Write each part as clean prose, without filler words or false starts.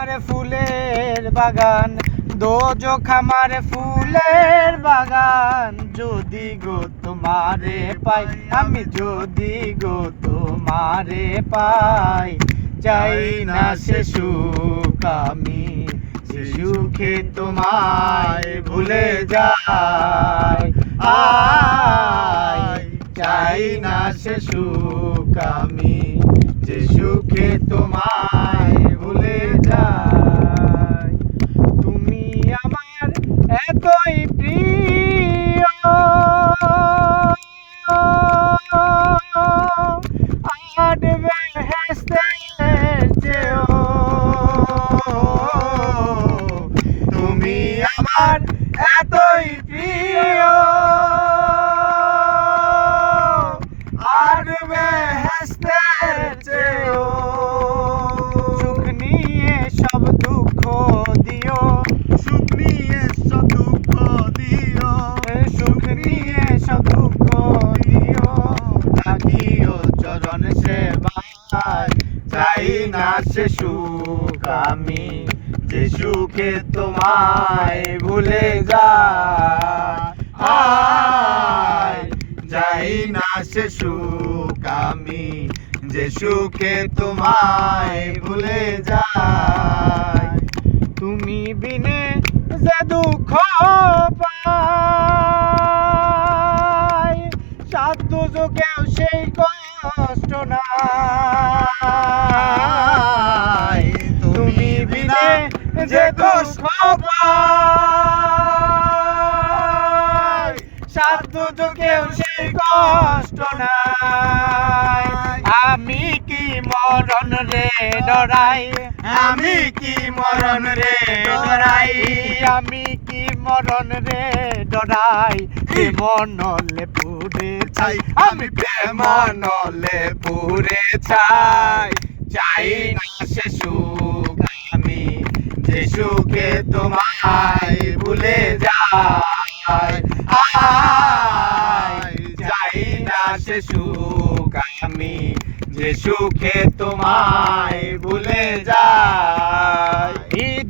আমার ফুলের বাগান দোজখ আমার ফুলের বাগান যদি গো তোমারে পাই আমি যদি গো তোমারে পাই চাই না সে সুখ আমি সে সুখে তোমায় ভুলে যাই চাই না সে সুখ আমি যে সুখে তোমায় ভুলে যাই তুমি আমার এতই প্রিয় আট বেহেশতের চেয়েও তুমি আমার এতই প্রিয় আট বেহেশতের চেয়েও সুখ নিয়ে সব দুঃখ দিও সুখ নিয়ে সব দুঃখ দিও সুখ নিয়ে সব দুঃখ দিও থাকিও চরণ সেবায় চাই না সে সুখ আমি যে সুখে তোমায় ভুলে যাই যাই না সে সুখ আমি যে সুখে তোমায় ভুলে যাই তুমি বিনে যে দুঃখ পাই সাধ্য যোগেও সেই কষ্ট নাই তুমি বিনে যে দুঃখ পাই সাধ্য যোগেও সেই কষ্ট নাই আমি কি মরণ রে ডরাই আমি কি মরণ রে ডরাই আমি কি মরণ রে ডরাই প্রেম নলে পুরে ছাই আমি প্রেম নলে পুরে ছাই চাই না সে সুখ আমি যে সুখে তোমায় ভুলে যাই চাই না সে সুখ আমি যে সুখে তোমায় ভুলে যাই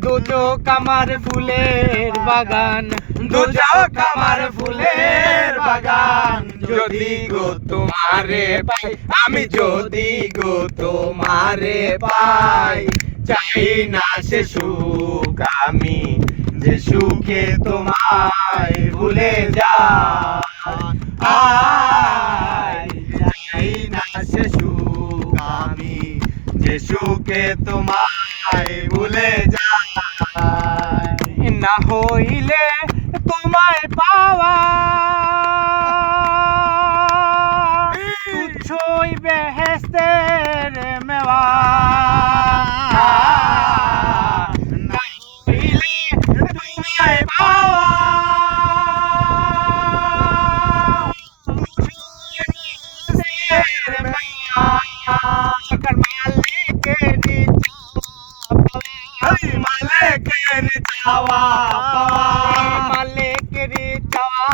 দুজখ আমার ফুলের বাগান দুজখ আমার ফুলের বাগান যদি গো তোমারে পাই আমি যদি গো তোমারে পাই চাই না সে সুখ আমি যে সুখে তোমায় ভুলে যাই চাই না সে সুখ আমি যে সুখে তোমায় ভুলে যাই না হইলে তোমায় পাওয়া তুচ্ছই বেহেশতের মেওয়া না হইলে তোমায় পাওয়া মালিকের চাওয়া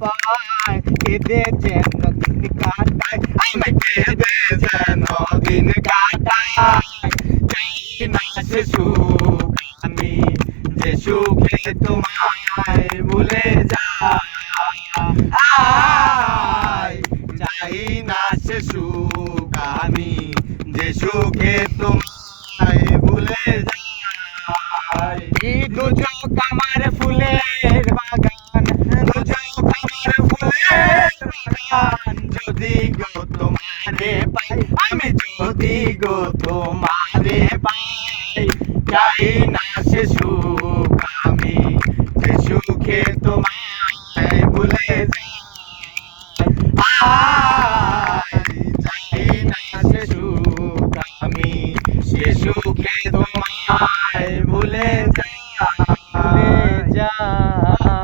পাওয়ায় কেঁদে যেন দিন কাটায় আমি কেঁদে যেন দিন কাটায় চাই না সে সুখ আমি যে সুখে তোমায় ভুলে যাই চাই না সে সুখ আমি যে সুখে তোমায় ভুলে যাই দুজখ আমার ফুলের বাগান দুজখ আমার ফুলের বাগান যদি গো তোমারে পাই আমি যদি গো তোমারে পাই চাই না সে সুখ